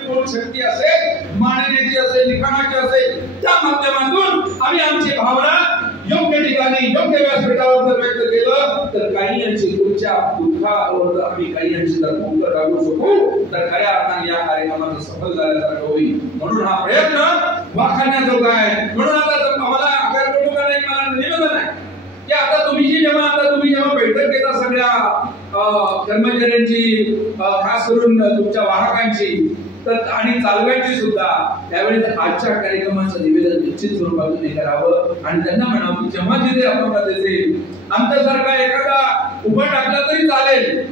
शक्ती असेल, मांडण्याची असेल, लिखाणाची असेल, त्या माध्यमातून आम्ही आमची भावना योग्य ठिकाणी योग्य व्यासपीठावर जर व्यक्त केलं तर काही अंशी तुमच्या दुःखावर आम्ही काही अंशी जर मुक्त टाकू शकू तर खऱ्या अर्थाने या कार्यक्रमाचं सफल झाल्यासारखं होईल. म्हणून हा प्रयत्न वाखाणण्याजोगा आहे. म्हणून आता आम्हाला आगार प्रमुखांना एक मला निवेदन आहे की आता तुम्ही जेव्हा बैठक घेता सगळ्या कर्मचाऱ्यांची, खास करून तुमच्या वाहकांची आणि चालकांची सुद्धा, त्यावेळी आजच्या कार्यक्रमाचं निवेदन निश्चित स्वरूपातून हे करावं आणि त्यांना म्हणावं की जेव्हा जिथे अपघात असेल आमच्यासारखा एखादा उभा टाकला तरी चालेल,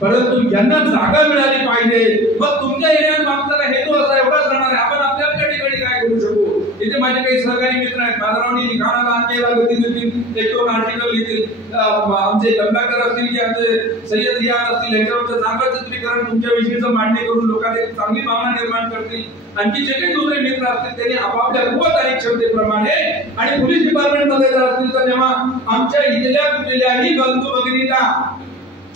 परंतु यांना जागा मिळाली पाहिजे. मग तुमच्या येण्यामागचा हेतू असा एवढाच राहणार आहे, आपण आपल्या ठिकाणी काय करू शकू. इथे माझे काही सहकारी मित्र आहेत, माझरावणी लिखाणाला आणखीला गती देतील, एक दोन आर्टिकल लिहितील, आमचे कमलाकर असतील की आमचे सय्यद रियाज असतील, यांच्यावरचं चांगलं चित्रीकरण तुमच्याविषयीचं मांडणी करून लोकांना एक चांगली भावना निर्माण करतील. आणखी जे काही दुसरे मित्र असतील त्यांनी आपापल्या कुवत आणि क्षमतेप्रमाणे, आणि पोलीस डिपार्टमेंट मध्ये जर असतील तर जेव्हा आमच्या इथल्या कुठल्याही बंधू भगिनींना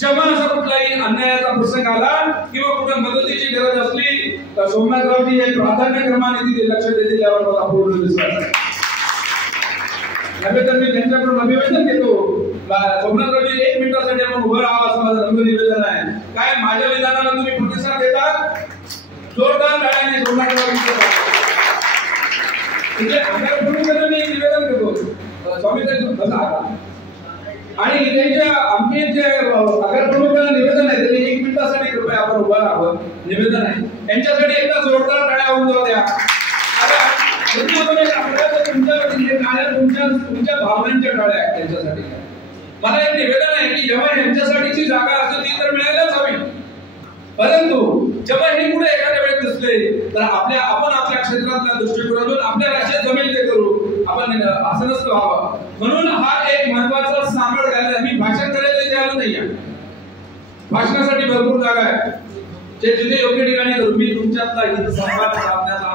जेव्हा असा कुठलाही अन्यायाचा प्रसंग आला किंवा कुठे मदतीची गरज असली तर सोमनाथरावजी हे प्राधान्यक्रमाने तिथे लक्ष देतील यावर मला पूर्ण विश्वास आहे. नव्हे तर मी त्यांच्याकडून अभिवादन घेतो. सोमनाथरावजी एक मिनिटासाठी आपण उभं राहावं असं माझं रंग निवेदन आहे. काय माझ्या विधानाला तुम्ही प्रतिसाद देतात? जोरदार टाळ्यांनी सोमनाथरावजी म्हणजे आगार प्रमुखांना मी निवेदन करतो. स्वामी साहेब आणि त्यांच्या आमचे जे आगार प्रमुखांना निवेदन आहे त्यांनी एक मिनिटासाठी कृपया आपण उभा राहावं निवेदन आहे. त्यांच्यासाठी एकदा जोरदार टाळ्या होऊन जाऊ द्या. तुमच्या भावनांच्या टाळ्या आहेत त्यांच्यासाठी. मला एक निवेदन आहे की जेव्हा यांच्यासाठीची जागा असेल ती तर मिळायलाच हवी, परंतु जेव्हा हे पुढे एखाद्या वेळेस दिसले तर आपण आपल्या क्षेत्रातल्या दृष्टिकोनातून आपल्या राज्यात जमेल ते करू. आपण असं नसतं व्हावं. म्हणून हा एक महत्वाचा सांगड घालला. मी भाषण करायला द्यायला नाहीये, भाषणासाठी भरपूर जागा आहे, जे जिथे योग्य ठिकाणी करू. मी तुमच्यातला हित संवाद साधण्याचा